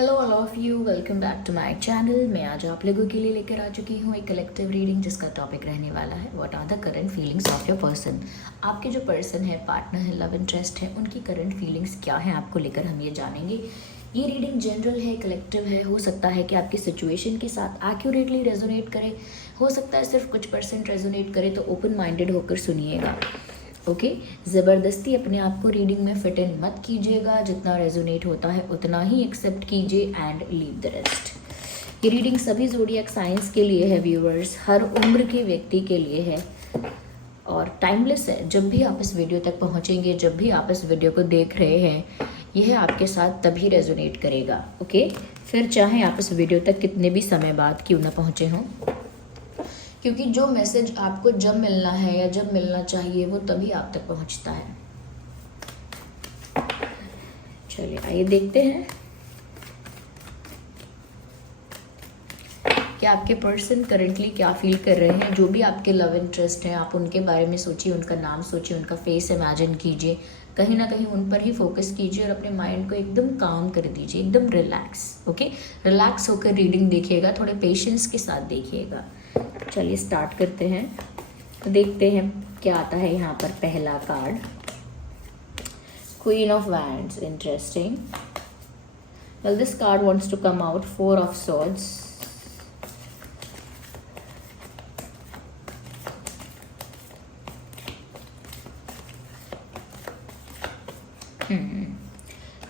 Hello all of you, welcome back to my channel. मैं आज आप लोगों के लिए लेकर आ चुकी हूँ एक कलेक्टिव रीडिंग जिसका टॉपिक रहने वाला है what are the current feelings of your person. आपके जो पर्सन है, पार्टनर है, लव इंटरेस्ट है, उनकी करंट फीलिंग्स क्या हैं आपको लेकर हम ये जानेंगे। ये रीडिंग जनरल है, कलेक्टिव है। हो सकता है कि आपकी सिचुएशन के साथ एक्यूरेटली रेजोनेट करे, हो सकता है सिर्फ कुछ % रेजोनेट करे, तो ओपन माइंडेड होकर सुनिएगा। ओके ज़बरदस्ती अपने आप को रीडिंग में फिट इन मत कीजिएगा। जितना रेजोनेट होता है उतना ही एक्सेप्ट कीजिए एंड लीव द रेस्ट। ये रीडिंग सभी ज़ोडिएक साइंस के लिए है व्यूअर्स, हर उम्र के व्यक्ति के लिए है और टाइमलेस है। जब भी आप इस वीडियो तक पहुंचेंगे, जब भी आप इस वीडियो को देख रहे हैं, यह आपके साथ तभी रेजोनेट करेगा। ओके, फिर चाहे आप इस वीडियो तक कितने भी समय बाद क्यों ना पहुँचे हों, क्योंकि जो मैसेज आपको जब मिलना है या जब मिलना चाहिए वो तभी आप तक पहुंचता है। चलिए आइए देखते हैं कि आपके पर्सन करंटली क्या फील कर रहे हैं। जो भी आपके लव इंटरेस्ट हैं, आप उनके बारे में सोचिए, उनका नाम सोचिए, उनका फेस इमेजिन कीजिए, कहीं ना कहीं उन पर ही फोकस कीजिए और अपने माइंड को एकदम काम कर दीजिए, एकदम रिलैक्स। ओके, रिलैक्स होकर रीडिंग देखिएगा, थोड़े पेशेंस के साथ देखिएगा। चलिए स्टार्ट करते हैं, तो देखते हैं क्या आता है यहाँ पर। पहला card, queen of wands. Interesting. Well, this card wants to come out 4 of swords.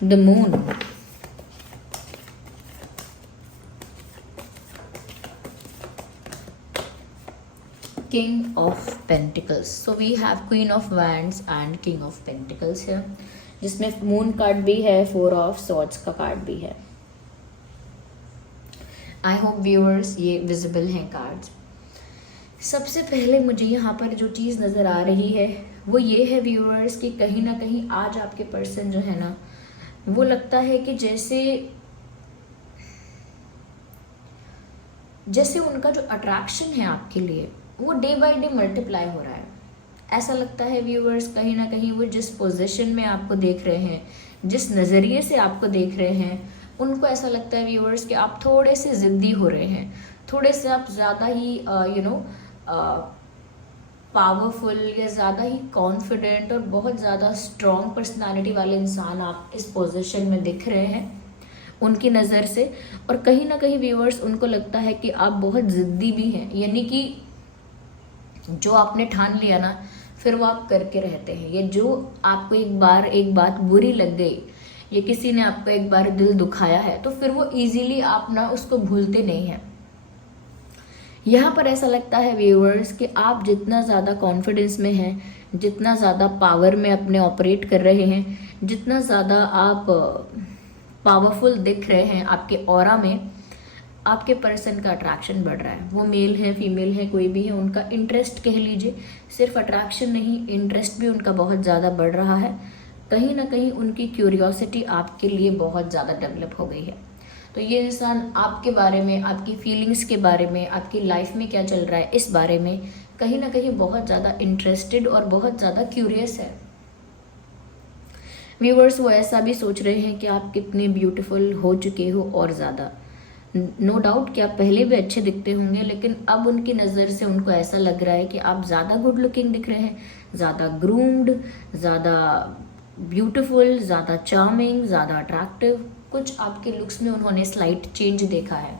The moon. King of Pentacles. So we have Queen of Wands and King of Pentacles here, जिसमें मून कार्ड भी है, 4 of swords का card भी है। I hope viewers ये visible हैं cards. सबसे पहले मुझे यहाँ पर जो चीज़ नज़र आ रही है वो ये है व्यूअर्स कि कहीं ना कहीं आज आपके पर्सन जो है ना, वो लगता है कि जैसे उनका जो अट्रैक्शन है आपके लिए वो डे बाय डे मल्टीप्लाई हो रहा है। ऐसा लगता है व्यूअर्स, कहीं ना कहीं वो जिस पोजीशन में आपको देख रहे हैं, जिस नज़रिए से आपको देख रहे हैं, उनको ऐसा लगता है व्यूअर्स कि आप थोड़े से ज़िद्दी हो रहे हैं, थोड़े से आप ज़्यादा ही पावरफुल या ज़्यादा ही कॉन्फिडेंट और बहुत ज़्यादा स्ट्रॉन्ग पर्सनालिटी वाले इंसान आप इस पोजीशन में दिख रहे हैं उनकी नज़र से। और कहीं ना कहीं व्यूअर्स उनको लगता है कि आप बहुत ज़िद्दी भी हैं, यानी कि जो आपने ठान लिया ना, फिर वो आप करके रहते हैं। ये जो आपको एक बात बुरी लग गई, ये किसी ने आपको एक बार दिल दुखाया है, तो फिर वो इजीली आप ना उसको भूलते नहीं हैं। यहाँ पर ऐसा लगता है व्यूअर्स कि आप जितना ज़्यादा कॉन्फिडेंस में हैं, जितना ज़्यादा पावर में अपने ऑपरेट कर रहे हैं, जितना ज़्यादा आप पावरफुल दिख रहे हैं, आपके ऑरा में आपके पर्सन का अट्रैक्शन बढ़ रहा है। वो मेल है, फीमेल है, कोई भी है, उनका इंटरेस्ट कह लीजिए, सिर्फ अट्रैक्शन नहीं, इंटरेस्ट भी उनका बहुत ज़्यादा बढ़ रहा है। कहीं ना कहीं उनकी क्यूरियोसिटी आपके लिए बहुत ज़्यादा डेवलप हो गई है। तो ये इंसान आपके बारे में, आपकी फीलिंग्स के बारे में, आपकी लाइफ में क्या चल रहा है इस बारे में कहीं ना कहीं बहुत ज़्यादा इंटरेस्टेड और बहुत ज़्यादा क्यूरियस है। व्यूअर्स वो ऐसा भी सोच रहे हैं कि आप कितने ब्यूटीफुल हो चुके हो और ज़्यादा। नो डाउट कि आप पहले भी अच्छे दिखते होंगे, लेकिन अब उनकी नज़र से उनको ऐसा लग रहा है कि आप ज़्यादा गुड लुकिंग दिख रहे हैं, ज़्यादा ग्रूम्ड, ज़्यादा ब्यूटीफुल, ज़्यादा चार्मिंग, ज़्यादा अट्रैक्टिव। कुछ आपके लुक्स में उन्होंने स्लाइट चेंज देखा है।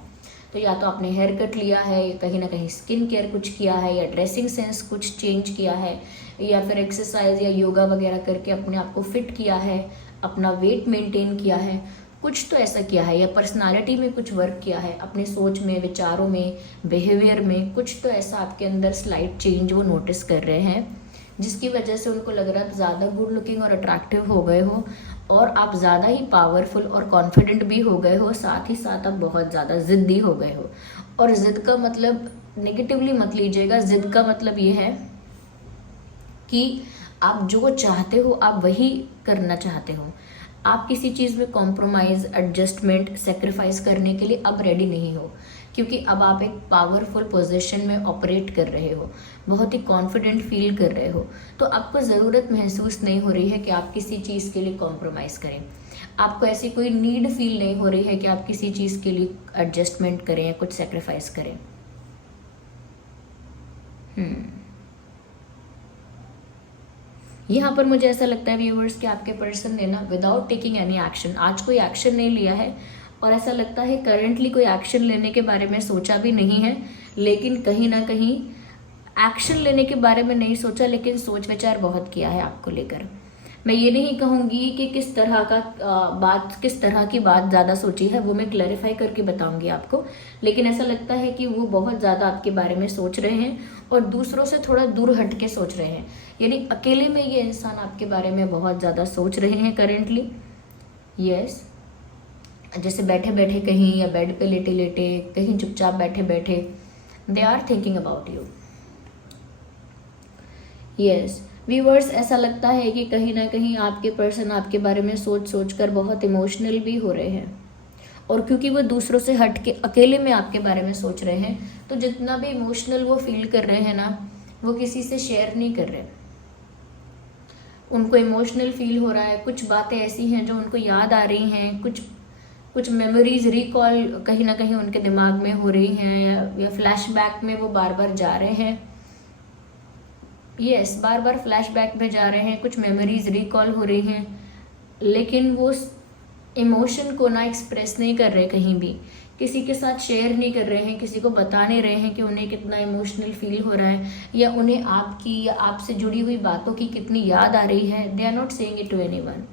तो या तो आपने हेयर कट लिया है, या कहीं ना कहीं स्किन केयर कुछ किया है, या ड्रेसिंग सेंस कुछ चेंज किया है, या फिर एक्सरसाइज या योगा वगैरह करके अपने आप को फिट किया है, अपना वेट मेंटेन किया है, कुछ तो ऐसा किया है, या पर्सनालिटी में कुछ वर्क किया है, अपने सोच में, विचारों में, बिहेवियर में कुछ तो ऐसा आपके अंदर स्लाइट चेंज वो नोटिस कर रहे हैं, जिसकी वजह से उनको लग रहा है आप ज़्यादा गुड लुकिंग और अट्रैक्टिव हो गए हो और आप ज़्यादा ही पावरफुल और कॉन्फिडेंट भी हो गए हो, साथ ही साथ आप बहुत ज़्यादा ज़िद्दी हो गए हो। और ज़िद का मतलब नेगेटिवली मत लीजिएगा, ज़िद का मतलब ये है कि आप जो चाहते हो आप वही करना चाहते हो। आप किसी चीज़ में कॉम्प्रोमाइज़, एडजस्टमेंट, सेक्रीफाइस करने के लिए अब रेडी नहीं हो, क्योंकि अब आप एक पावरफुल पोजीशन में ऑपरेट कर रहे हो, बहुत ही कॉन्फिडेंट फील कर रहे हो। तो आपको ज़रूरत महसूस नहीं हो रही है कि आप किसी चीज़ के लिए कॉम्प्रोमाइज़ करें। आपको ऐसी कोई नीड फील नहीं हो रही है कि आप किसी चीज़ के लिए एडजस्टमेंट करें या कुछ सेक्रीफाइस करें। यहाँ पर मुझे ऐसा लगता है व्यूवर्स कि आपके पर्सन ने ना विदाउट टेकिंग एनी एक्शन, आज कोई एक्शन नहीं लिया है, और ऐसा लगता है करंटली कोई एक्शन लेने के बारे में सोचा भी नहीं है, लेकिन कहीं ना कहीं एक्शन लेने के बारे में नहीं सोचा, लेकिन सोच विचार बहुत किया है आपको लेकर। मैं ये नहीं कहूँगी कि किस तरह की बात ज़्यादा सोची है, वो मैं क्लैरिफाई करके बताऊंगी आपको, लेकिन ऐसा लगता है कि वो बहुत ज़्यादा आपके बारे में सोच रहे हैं और दूसरों से थोड़ा दूर हट के सोच रहे हैं। यानी अकेले में ये इंसान आपके बारे में बहुत ज़्यादा सोच रहे हैं करेंटली। यस, जैसे बैठे बैठे कहीं, या बेड पे लेटे लेटे कहीं, चुपचाप बैठे बैठे, they are thinking about you. Yes viewers, ऐसा लगता है कि कहीं ना कहीं आपके पर्सन आपके बारे में सोच सोच कर बहुत इमोशनल भी हो रहे हैं, और क्योंकि वो दूसरों से हट के अकेले में आपके बारे में सोच रहे हैं, तो जितना भी इमोशनल वो फील कर रहे हैं ना, वो किसी से शेयर नहीं कर रहे। उनको इमोशनल फील हो रहा है, कुछ बातें ऐसी हैं जो उनको याद आ रही हैं, कुछ मेमोरीज रिकॉल कहीं ना कहीं उनके दिमाग में हो रही हैं, या फ्लैशबैक में वो बार बार जा रहे हैं। यस, बार बार फ्लैशबैक में जा रहे हैं, कुछ मेमोरीज रिकॉल हो रही हैं, लेकिन वो इमोशन को ना एक्सप्रेस नहीं कर रहे, कहीं भी किसी के साथ शेयर नहीं कर रहे हैं, किसी को बता नहीं रहे हैं कि उन्हें कितना इमोशनल फील हो रहा है, या उन्हें आपकी या आपसे जुड़ी हुई बातों की कितनी याद आ रही है। They are not saying it to anyone.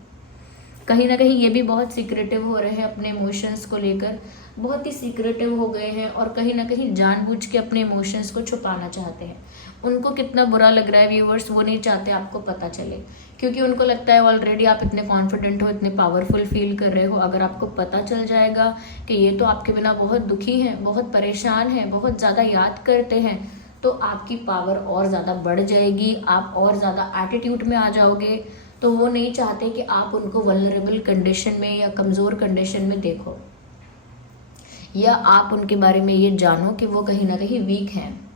कहीं ना कहीं ये भी बहुत सीक्रेटिव हो रहे हैं अपने इमोशंस को लेकर, बहुत ही सीक्रेटिव हो गए हैं, और कहीं ना कहीं जानबूझ के अपने इमोशंस को छुपाना चाहते हैं। उनको कितना बुरा लग रहा है व्यूवर्स, वो नहीं चाहते आपको पता चले, क्योंकि उनको लगता है ऑलरेडी आप इतने कॉन्फिडेंट हो, इतने पावरफुल फील कर रहे हो। अगर आपको पता चल जाएगा कि ये तो आपके बिना बहुत दुखी हैं, बहुत परेशान हैं, बहुत ज़्यादा याद करते हैं, तो आपकी पावर और ज़्यादा बढ़ जाएगी, आप और ज़्यादा एटीट्यूड में आ जाओगे। तो वो नहीं चाहते कि आप उनको वल्नरेबल कंडीशन में या कमज़ोर कंडीशन में देखो, या आप उनके बारे में ये जानो कि वो कहीं ना कहीं वीक हैं।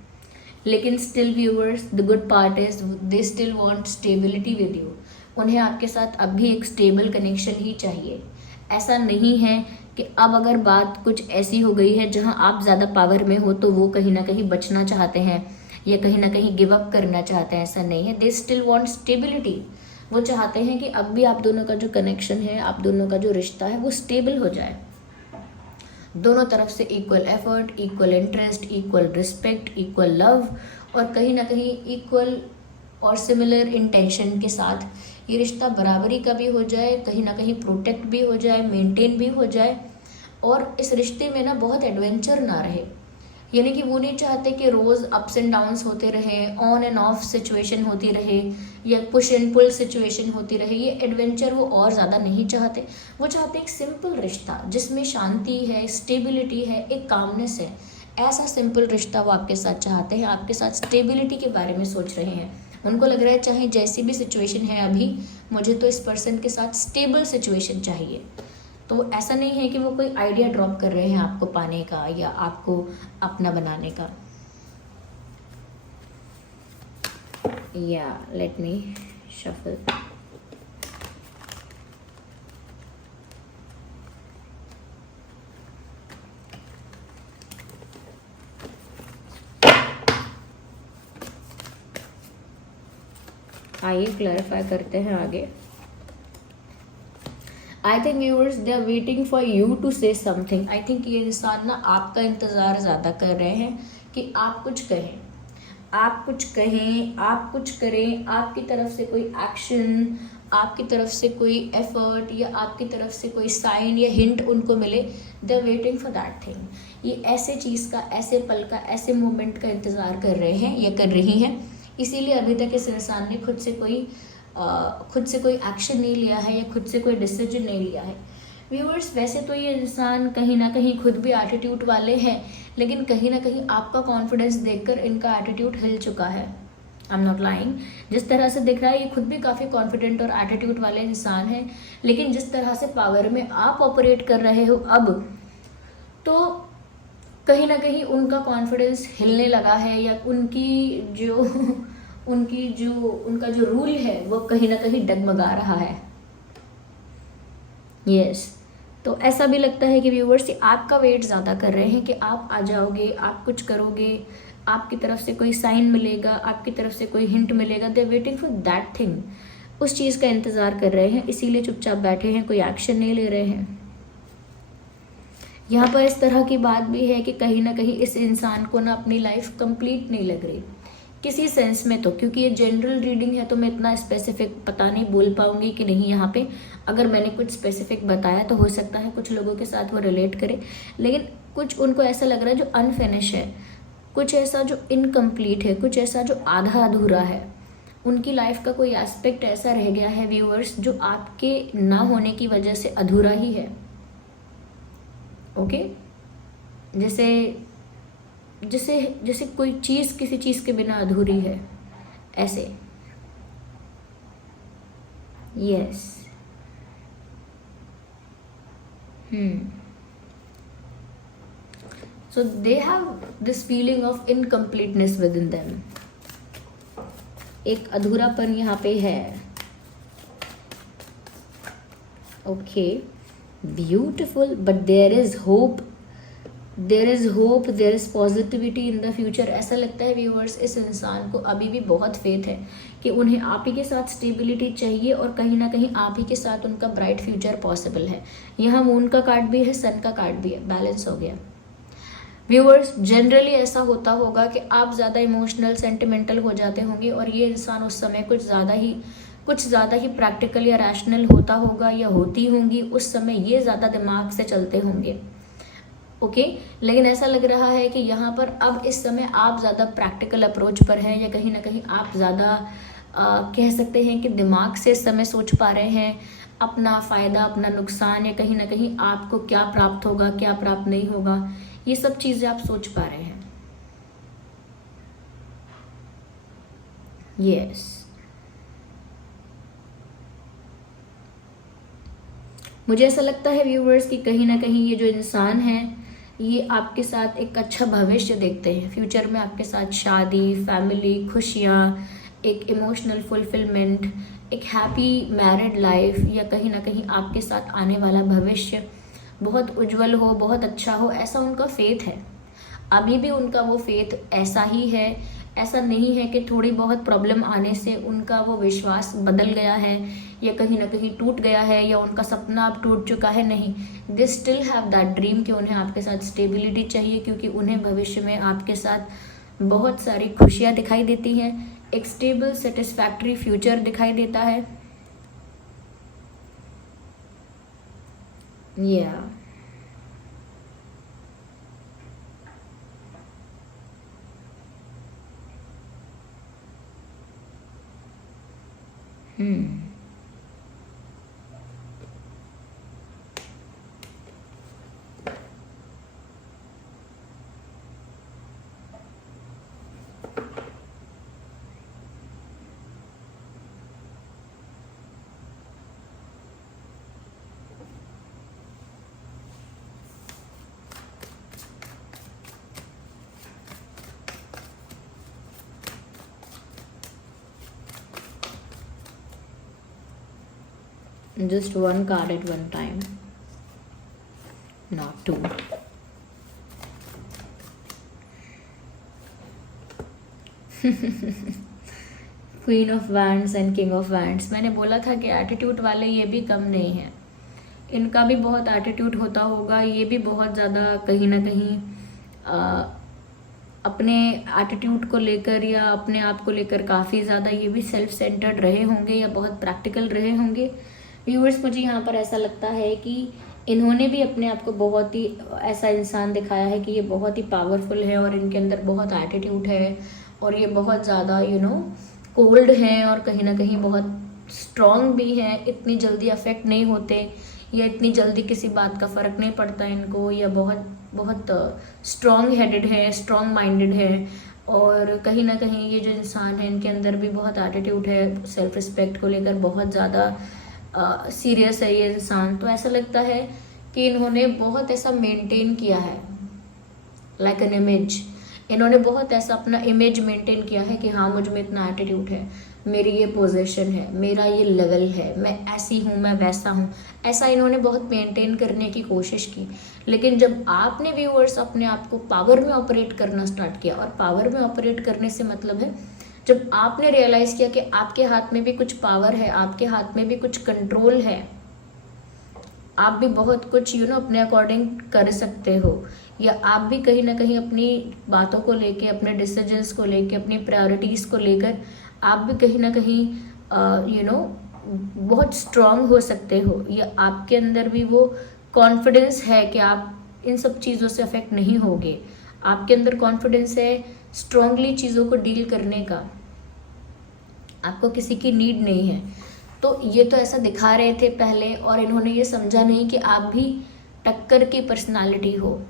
लेकिन still viewers, the good part is they still want stability with you. उन्हें आपके साथ अब भी एक स्टेबल कनेक्शन ही चाहिए। ऐसा नहीं है कि अब अगर बात कुछ ऐसी हो गई है जहां आप ज़्यादा पावर में हो तो वो कहीं ना कहीं बचना चाहते हैं या कहीं ना कहीं गिव अप करना चाहते हैं। ऐसा नहीं है, दे स्टिल वांट स्टेबिलिटी। वो चाहते हैं कि अब भी आप दोनों का जो कनेक्शन है, आप दोनों का जो रिश्ता है, वो स्टेबल हो जाए। दोनों तरफ से equal effort, equal interest, equal respect, equal love, और कहीं ना कहीं इक्वल और सिमिलर इंटेंशन के साथ ये रिश्ता बराबरी का भी हो जाए, कहीं ना कहीं प्रोटेक्ट भी हो जाए, मेंटेन भी हो जाए, और इस रिश्ते में ना बहुत एडवेंचर ना रहे। यानी कि वो नहीं चाहते कि रोज़ अप्स एंड डाउन्स होते रहे, ऑन एंड ऑफ सिचुएशन होती रहे, या पुश एंड पुल सिचुएशन होती रहे। ये एडवेंचर वो और ज़्यादा नहीं चाहते। वो चाहते एक सिंपल रिश्ता जिसमें शांति है, स्टेबिलिटी है, एक कामनेस है। ऐसा सिंपल रिश्ता वो आपके साथ चाहते हैं, आपके साथ स्टेबिलिटी के बारे में सोच रहे हैं। उनको लग रहा है चाहे जैसी भी सिचुएशन है अभी, मुझे तो इस पर्सन के साथ स्टेबल सिचुएशन चाहिए। तो ऐसा नहीं है कि वो कोई आइडिया ड्रॉप कर रहे हैं आपको पाने का या आपको अपना बनाने का। या लेट मी शफल। आइए क्लैरिफाई करते हैं आगे। I think viewers, they are waiting for you to say something. I think ये इंसान ना आपका इंतज़ार ज़्यादा कर रहे हैं कि आप कुछ कहें, आप कुछ कहें, आप कुछ करें, आपकी तरफ से कोई एक्शन, आपकी तरफ से कोई एफर्ट, या आपकी तरफ से कोई साइन या हिंट उनको मिले। They are waiting for that thing. ये ऐसे चीज़ का, ऐसे पल का, ऐसे मोमेंट का इंतज़ार कर रहे हैं या कर रही हैं। इसीलिए अभी तक इस इंसान ने खुद से कोई एक्शन नहीं लिया है या खुद से कोई डिसीजन नहीं लिया है। व्यूअर्स, वैसे तो ये इंसान कहीं ना कहीं खुद भी एटीट्यूड वाले हैं, लेकिन कहीं ना कहीं आपका कॉन्फिडेंस देखकर इनका एटीट्यूड हिल चुका है। I am not lying. जिस तरह से दिख रहा है ये खुद भी काफ़ी कॉन्फिडेंट और एटीट्यूड वाले इंसान हैं, लेकिन जिस तरह से पावर में आप ऑपरेट कर रहे हो अब, तो कहीं ना कहीं उनका कॉन्फिडेंस हिलने लगा है, या उनका जो रूल है वो कहीं ना कहीं डगमगा रहा है। यस, तो ऐसा भी लगता है कि व्यूवर्स आपका वेट ज़्यादा कर रहे हैं कि आप आ जाओगे, आप कुछ करोगे, आपकी तरफ से कोई साइन मिलेगा, आपकी तरफ से कोई हिंट मिलेगा। दे वेटिंग फॉर दैट थिंग, उस चीज़ का इंतज़ार कर रहे हैं, इसीलिए चुपचाप बैठे हैं, कोई एक्शन नहीं ले रहे हैं। यहाँ पर इस तरह की बात भी है कि कहीं ना कहीं इस इंसान को ना अपनी लाइफ कंप्लीट नहीं लग रही किसी सेंस में, तो क्योंकि ये जनरल रीडिंग है तो मैं इतना स्पेसिफिक पता नहीं बोल पाऊंगी कि नहीं। यहाँ पे अगर मैंने कुछ स्पेसिफिक बताया तो हो सकता है कुछ लोगों के साथ वो रिलेट करे, लेकिन कुछ उनको ऐसा लग रहा है जो अनफिनिश है, कुछ ऐसा जो इनकम्प्लीट है, कुछ ऐसा जो आधा अधूरा है। उनकी लाइफ का कोई एस्पेक्ट ऐसा रह गया है व्यूअर्स जो आपके ना होने की वजह से अधूरा ही है। ओके, जैसे जैसे जैसे कोई चीज़ किसी चीज़ के बिना अधूरी है, ऐसे। Yes, so they have this feeling of incompleteness within them. एक अधूरापन यहाँ पे है। Okay, beautiful, but there is hope, there is hope, there is positivity in the future. ऐसा लगता है व्यूअर्स इस इंसान को अभी भी बहुत फेथ है कि उन्हें आप ही के साथ स्टेबिलिटी चाहिए और कहीं ना कहीं आप ही के साथ उनका ब्राइट फ्यूचर पॉसिबल है। यहाँ मून का कार्ड भी है, सन का कार्ड भी है, बैलेंस हो गया। व्यूअर्स जनरली ऐसा होता होगा कि आप ज़्यादा इमोशनल सेंटिमेंटल हो जाते होंगे और ये इंसान उस समय कुछ ज़्यादा ही प्रैक्टिकल या रैशनल होता होगा या होती होंगी, उस समय ये ज़्यादा दिमाग से चलते होंगे। ओके, लेकिन ऐसा लग रहा है कि यहाँ पर अब इस समय आप ज़्यादा प्रैक्टिकल अप्रोच पर हैं, या कहीं ना कहीं आप ज़्यादा कह सकते हैं कि दिमाग से इस समय सोच पा रहे हैं अपना फ़ायदा, अपना नुकसान, या कहीं ना कहीं आपको क्या प्राप्त होगा, क्या प्राप्त नहीं होगा, ये सब चीज़ें आप सोच पा रहे हैं। यस, मुझे ऐसा लगता है व्यूवर्स कि कहीं ना कहीं ये जो इंसान है ये आपके साथ एक अच्छा भविष्य देखते हैं। फ्यूचर में आपके साथ शादी, फैमिली, खुशियाँ, एक इमोशनल फुलफिलमेंट, एक हैप्पी मैरिड लाइफ, या कहीं ना कहीं आपके साथ आने वाला भविष्य बहुत उज्जवल हो, बहुत अच्छा हो, ऐसा उनका फेथ है। अभी भी उनका वो फेथ ऐसा ही है। ऐसा नहीं है कि थोड़ी बहुत प्रॉब्लम आने से उनका वो विश्वास बदल गया है या कहीं ना कहीं टूट गया है या उनका सपना अब टूट चुका है, नहीं। They still have that dream कि उन्हें आपके साथ स्टेबिलिटी चाहिए, क्योंकि उन्हें भविष्य में आपके साथ बहुत सारी खुशियाँ दिखाई देती हैं, एक स्टेबल सेटिस्फैक्ट्री फ्यूचर दिखाई देता है। या just one card at one time, not two. Queen of wands and king of wands. मैंने बोला था कि एटीट्यूड वाले ये भी कम नहीं है, इनका भी बहुत एटीट्यूड होता होगा। ये भी बहुत ज़्यादा कहीं ना कहीं अपने एटीट्यूड को लेकर या अपने आप को लेकर काफ़ी ज़्यादा ये भी सेल्फ सेंटर्ड रहे होंगे या बहुत प्रैक्टिकल रहे होंगे। व्यूअर्स मुझे यहाँ पर ऐसा लगता है कि इन्होंने भी अपने आप को बहुत ही ऐसा इंसान दिखाया है कि ये बहुत ही पावरफुल है और इनके अंदर बहुत एटीट्यूड है और ये बहुत ज़्यादा कोल्ड हैं और कहीं ना कहीं बहुत स्ट्रॉन्ग भी हैं। इतनी जल्दी अफेक्ट नहीं होते या इतनी जल्दी किसी बात का फ़र्क नहीं पड़ता इनको, या बहुत बहुत स्ट्रॉन्ग हेडेड है, स्ट्रॉन्ग माइंडेड है। और कहीं ना कहीं ये जो इंसान है इनके अंदर भी बहुत एटीट्यूड है, सेल्फ रिस्पेक्ट को लेकर बहुत ज़्यादा सीरियस है ये इंसान। तो ऐसा लगता है कि इन्होंने बहुत ऐसा मेंटेन किया है, लाइक एन इमेज। इन्होंने बहुत ऐसा अपना इमेज मेंटेन किया है कि हाँ मुझ में इतना एटीट्यूड है, मेरी ये पोजीशन है, मेरा ये लेवल है, मैं ऐसी हूँ, मैं वैसा हूँ, ऐसा इन्होंने बहुत मेंटेन करने की कोशिश की। लेकिन जब आपने व्यूअर्स अपने आप को पावर में ऑपरेट करना स्टार्ट किया, और पावर में ऑपरेट करने से मतलब है जब आपने रियलाइज़ किया कि आपके हाथ में भी कुछ पावर है, आपके हाथ में भी कुछ कंट्रोल है, आप भी बहुत कुछ अपने अकॉर्डिंग कर सकते हो, या आप भी कहीं ना कहीं अपनी बातों को लेके, अपने डिसीजंस को लेके, अपनी प्रायोरिटीज़ को लेकर आप भी कहीं ना कहीं बहुत स्ट्रांग हो सकते हो, या आपके अंदर भी वो कॉन्फिडेंस है कि आप इन सब चीज़ों से अफेक्ट नहीं होगे, आपके अंदर कॉन्फिडेंस है स्ट्रांगली चीज़ों को डील करने का, आपको किसी की नीड नहीं है। तो ये तो ऐसा दिखा रहे थे पहले, और इन्होंने ये समझा नहीं कि आप भी टक्कर की पर्सनालिटी हो,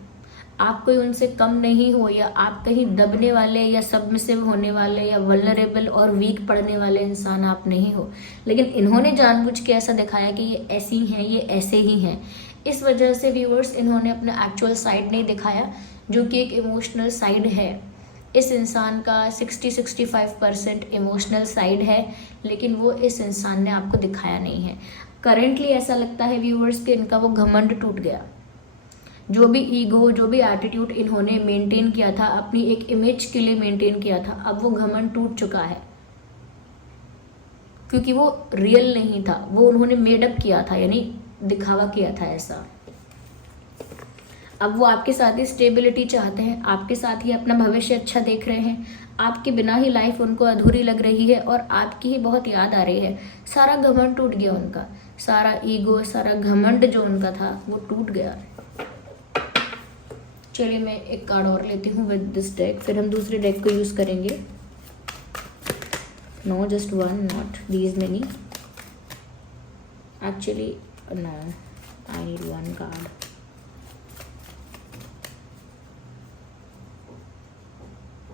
आप कोई उनसे कम नहीं हो, या आप कहीं दबने वाले या सबमिसिव होने वाले या वल्नरेबल और वीक पड़ने वाले इंसान आप नहीं हो। लेकिन इन्होंने जानबूझ के ऐसा दिखाया कि ये ऐसी हैं, ये ऐसे ही हैं। इस वजह से व्यूअर्स इन्होंने अपना एक्चुअल साइड नहीं दिखाया, जो कि एक इमोशनल साइड है। इस इंसान का 60-65% इमोशनल साइड है, लेकिन वो इस इंसान ने आपको दिखाया नहीं है। करेंटली ऐसा लगता है व्यूअर्स कि इनका वो घमंड टूट गया, जो भी ईगो, जो भी एटीट्यूड इन्होंने मेंटेन किया था, अपनी एक इमेज के लिए मेंटेन किया था, अब वो घमंड टूट चुका है, क्योंकि वो रियल नहीं था, वो उन्होंने मेडअप किया था, यानी दिखावा किया था ऐसा। अब वो आपके साथ ही स्टेबिलिटी चाहते हैं, आपके साथ ही अपना भविष्य अच्छा देख रहे हैं, आपके बिना ही लाइफ उनको अधूरी लग रही है, और आपकी ही बहुत याद आ रही है। सारा घमंड टूट गया उनका, सारा ईगो, सारा घमंड जो उनका था वो टूट गया। चलिए मैं एक कार्ड और लेती हूँ विद दिस डेक, फिर हम दूसरे डेक को यूज़ करेंगे। No, just one, not these many, actually no, I need one card.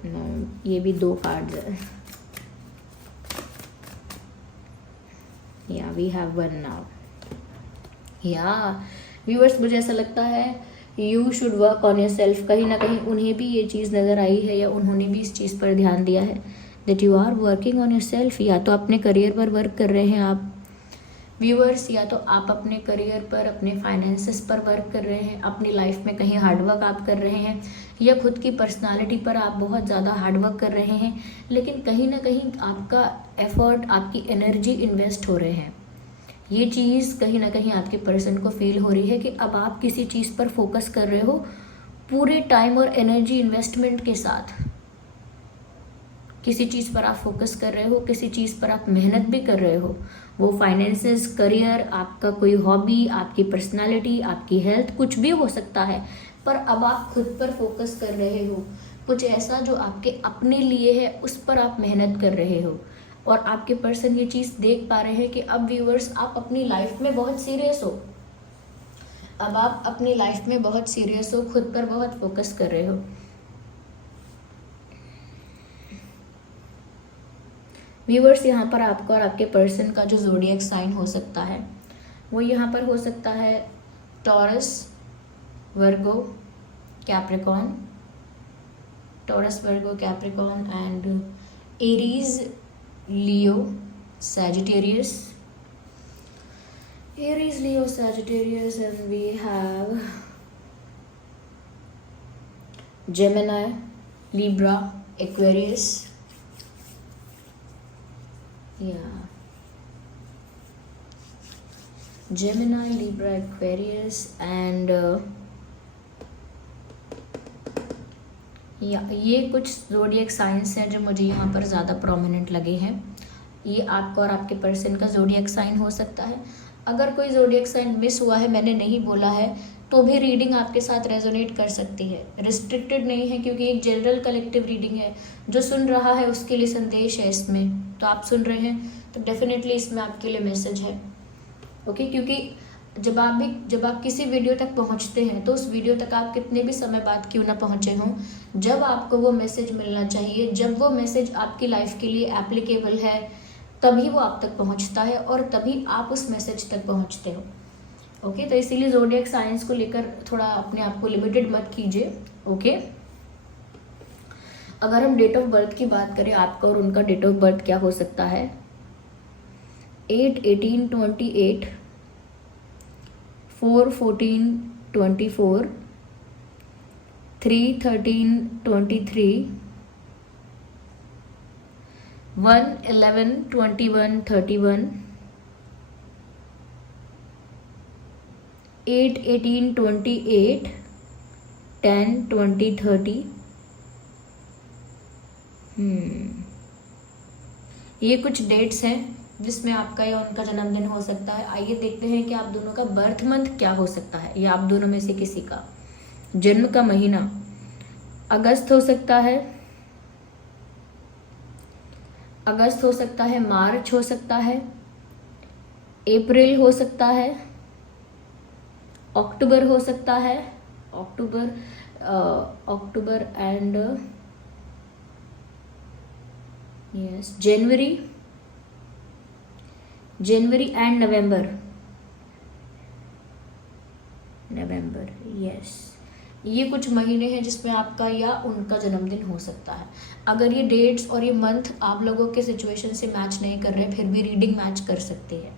No, ये भी 2 कार्ड्स है। Yeah we have one now. Yeah viewers, मुझे ऐसा लगता है you should work on yourself. कहीं ना कहीं उन्हें भी ये चीज़ नज़र आई है, या उन्होंने भी इस चीज़ पर ध्यान दिया है that you are working on yourself. या तो अपने करियर पर वर्क कर रहे हैं आप व्यूअर्स, या तो आप अपने करियर पर, अपने फाइनेंसेस पर वर्क कर रहे हैं, अपनी लाइफ में कहीं हार्डवर्क आप कर रहे हैं, या खुद की पर्सनालिटी पर आप बहुत ज़्यादा हार्डवर्क कर रहे हैं, लेकिन कहीं ना कहीं आपका एफर्ट, आपकी एनर्जी इन्वेस्ट हो रहे हैं। ये चीज़ कहीं ना कहीं आपके पर्सन को फील हो रही है कि अब आप किसी चीज़ पर फोकस कर रहे हो पूरे टाइम और एनर्जी इन्वेस्टमेंट के साथ। किसी चीज़ पर आप फोकस कर रहे हो, किसी चीज़ पर आप मेहनत भी कर रहे हो, वो फाइनेंसेस, करियर, आपका कोई हॉबी, आपकी पर्सनालिटी, आपकी हेल्थ, कुछ भी हो सकता है। पर अब आप खुद पर फोकस कर रहे हो, कुछ ऐसा जो आपके अपने लिए है, उस पर आप मेहनत कर रहे हो, और आपके पर्सन ये चीज़ देख पा रहे हैं कि अब व्यूअर्स आप अपनी लाइफ में बहुत सीरियस हो, अब आप अपनी लाइफ में बहुत सीरियस हो, खुद पर बहुत फोकस कर रहे हो। व्यूअर्स, यहाँ पर आपका और आपके पर्सन का जो ज़ोडिएक साइन हो सकता है वो यहाँ पर हो सकता है Taurus, Virgo, Capricorn, Taurus, Virgo, Capricorn and Aries, Leo, Sagittarius, Aries, Leo, Sagittarius, and we have Gemini, Libra, Aquarius. Gemini, Libra, Aquarius and ये कुछ ज़ोडिएक साइंस हैं जो मुझे यहाँ पर ज़्यादा प्रोमिनेंट लगे हैं। ये आपका और आपके पर्सन का ज़ोडिएक साइन हो सकता है। अगर कोई ज़ोडिएक साइन मिस हुआ है, मैंने नहीं बोला है, तो भी रीडिंग आपके साथ रेजोनेट कर सकती है, रिस्ट्रिक्टेड नहीं है, क्योंकि एक जनरल कलेक्टिव रीडिंग है। जो सुन रहा है उसके लिए संदेश है इसमें, तो आप सुन रहे हैं तो डेफिनेटली इसमें आपके लिए मैसेज है। ओके, क्योंकि जब आप किसी वीडियो तक पहुंचते हैं तो उस वीडियो तक आप कितने भी समय बाद क्यों ना पहुंचे हों, जब आपको वो मैसेज मिलना चाहिए, जब वो मैसेज आपकी लाइफ के लिए एप्लीकेबल है, तभी वो आप तक पहुंचता है और तभी आप उस मैसेज तक पहुंचते हो। ओके, तो इसीलिए ज़ोडिएक साइंस को लेकर थोड़ा अपने आप को लिमिटेड मत कीजिए। ओके, अगर हम डेट ऑफ बर्थ की बात करें आपका और उनका डेट ऑफ बर्थ क्या हो सकता है, 8/18/28, 4/14/24, 3/13/23, 1/11/21/31, 8/18/28, 10/20/30। ये कुछ डेट्स हैं जिसमें आपका या उनका जन्मदिन हो सकता है। आइए देखते हैं कि आप दोनों का बर्थ मंथ क्या हो सकता है, या आप दोनों में से किसी का जन्म का महीना। अगस्त हो सकता है, अगस्त हो सकता है, मार्च हो सकता है, अप्रैल हो सकता है, अक्टूबर हो सकता है, October and yes January and November, yes. ये कुछ महीने हैं जिसमें आपका या उनका जन्मदिन हो सकता है। अगर ये डेट्स और ये मंथ आप लोगों के सिचुएशन से मैच नहीं कर रहे, फिर भी रीडिंग मैच कर सकती है।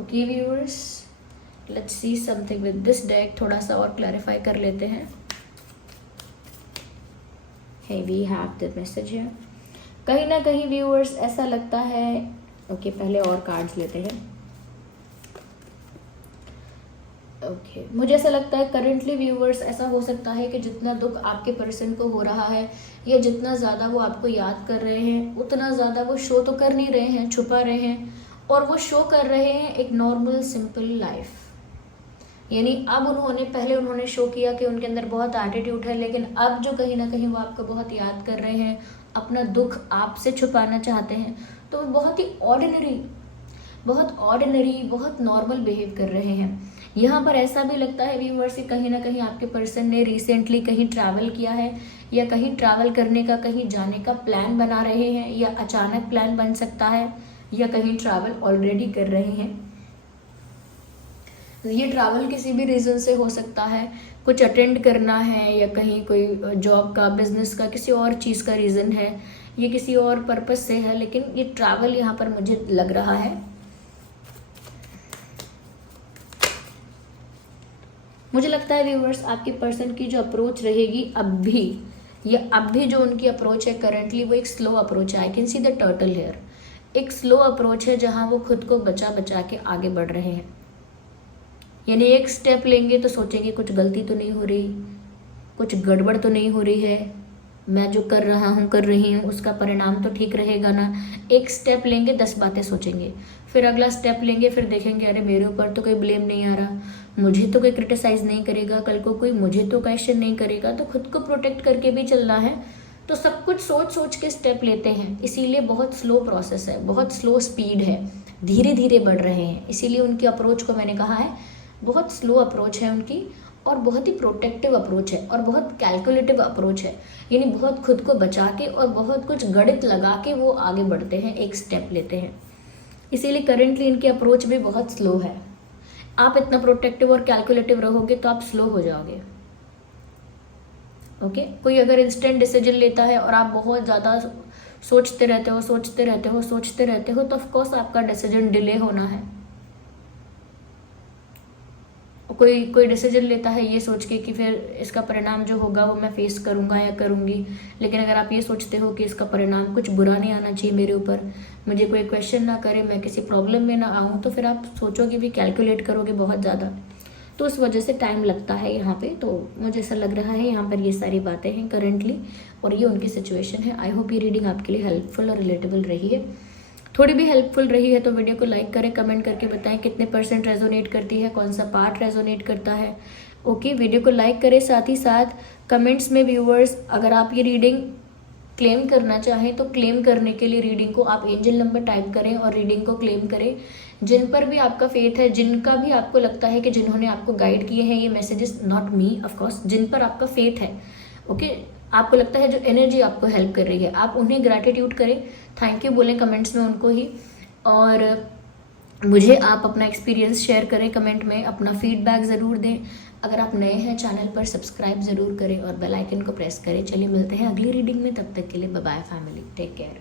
Okay viewers, let's see something with this deck. थोड़ा सा और क्लैरिफाई कर लेते हैं। Hey we have the message here. कहीं ना कहीं व्यूअर्स ऐसा लगता है, ओके पहले और कार्ड्स लेते हैं। ओके मुझे ऐसा लगता है करेंटली व्यूअर्स ऐसा हो सकता है कि जितना दुख आपके पर्सन को हो रहा है, या जितना ज़्यादा वो आपको याद कर रहे हैं, उतना ज़्यादा वो शो तो कर नहीं रहे हैं, छुपा रहे हैं, और वो शो कर रहे हैं एक नॉर्मल सिंपल लाइफ। यानी अब पहले उन्होंने शो किया कि उनके अंदर बहुत एटीट्यूड है, लेकिन अब जो कहीं ना कहीं वो आपको बहुत याद कर रहे हैं, अपना दुख आपसे छुपाना चाहते हैं, तो वो बहुत ही ऑर्डिनरी, बहुत नॉर्मल बिहेव कर रहे हैं। यहाँ पर ऐसा भी लगता है व्यूअर्स कि कहीं ना कहीं आपके पर्सन ने रिसेंटली कहीं ट्रैवल किया है, या कहीं ट्रैवल करने का, कहीं जाने का प्लान बना रहे हैं, या अचानक प्लान बन सकता है, या कहीं ट्रैवल ऑलरेडी कर रहे हैं। ये ट्रैवल किसी भी रीज़न से हो सकता है, कुछ अटेंड करना है, या कहीं कोई जॉब का, बिजनेस का, किसी और चीज़ का रीज़न है, ये किसी और पर्पस से है, लेकिन ये ट्रैवल यहाँ पर मुझे लग रहा है। मुझे लगता है व्यूअर्स आपके पर्सन की जो अप्रोच रहेगी अब भी जो उनकी अप्रोच है करंटली, वो एक स्लो अप्रोच है। I can see the turtle hare. एक स्लो अप्रोच है जहाँ वो खुद को बचा बचा के आगे बढ़ रहे हैं। यानी एक स्टेप लेंगे तो सोचेंगे कुछ गलती तो नहीं हो रही, कुछ गड़बड़ तो नहीं हो रही है, मैं जो कर रही हूँ उसका परिणाम तो ठीक रहेगा ना। एक स्टेप लेंगे 10 बातें सोचेंगे, फिर अगला स्टेप लेंगे, फिर देखेंगे अरे मेरे ऊपर तो कोई ब्लेम नहीं आ रहा, मुझे तो कोई क्रिटिसाइज नहीं करेगा, कल को कोई मुझे तो क्वेश्चन नहीं करेगा, तो खुद को प्रोटेक्ट करके भी चलना है। तो सब कुछ सोच सोच के स्टेप लेते हैं, इसीलिए बहुत स्लो प्रोसेस है, बहुत स्लो स्पीड है, धीरे धीरे बढ़ रहे हैं। इसीलिए उनकी अप्रोच को मैंने कहा है बहुत स्लो अप्रोच है उनकी, और बहुत ही प्रोटेक्टिव अप्रोच है, और बहुत कैलकुलेटिव अप्रोच है। यानी बहुत खुद को बचा के और बहुत कुछ गणित लगा के वो आगे बढ़ते हैं, एक स्टेप लेते हैं। इसीलिए करेंटली इनकी अप्रोच भी बहुत स्लो है। आप इतना प्रोटेक्टिव और कैलकुलेटिव रहोगे तो आप स्लो हो जाओगे। ओके कोई अगर इंस्टेंट डिसीजन लेता है और आप बहुत ज़्यादा सोचते रहते हो तो ऑफकोर्स आपका डिसीजन डिले होना है। कोई डिसीजन लेता है ये सोच के कि फिर इसका परिणाम जो होगा वो मैं फेस करूँगा या करूँगी, लेकिन अगर आप ये सोचते हो कि इसका परिणाम कुछ बुरा नहीं आना चाहिए मेरे ऊपर, मुझे कोई क्वेश्चन ना करे, मैं किसी प्रॉब्लम में ना आऊँ, तो फिर आप सोचोगे भी, कैलकुलेट करोगे बहुत ज़्यादा, तो उस वजह से टाइम लगता है यहाँ पे। तो मुझे ऐसा लग रहा है यहाँ पर ये सारी बातें हैं करंटली, और ये उनकी सिचुएशन है। आई होप ये रीडिंग आपके लिए हेल्पफुल और रिलेटेबल रही है। थोड़ी भी हेल्पफुल रही है तो वीडियो को लाइक करें, कमेंट करके बताएं कितने % रेजोनेट करती है, कौन सा पार्ट रेजोनेट करता है। ओके वीडियो को लाइक करें, साथ ही साथ कमेंट्स में व्यूअर्स अगर आप ये रीडिंग क्लेम करना चाहें तो क्लेम करने के लिए रीडिंग को आप एंजल नंबर टाइप करें और रीडिंग को क्लेम करें। जिन पर भी आपका फेथ है, जिनका भी आपको लगता है कि जिन्होंने आपको गाइड किए हैं ये मैसेजेस, नॉट मी ऑफकोर्स, जिन पर आपका फेथ है, ओके आपको लगता है जो एनर्जी आपको हेल्प कर रही है, आप उन्हें ग्रैटिट्यूड करें, थैंक यू बोलें कमेंट्स में उनको ही। और मुझे आप अपना एक्सपीरियंस शेयर करें कमेंट में, अपना फीडबैक ज़रूर दें। अगर आप नए हैं चैनल पर सब्सक्राइब ज़रूर करें और बेल आइकन को प्रेस करें। चलिए मिलते हैं अगली रीडिंग में, तब तक के लिए bye bye family, take care.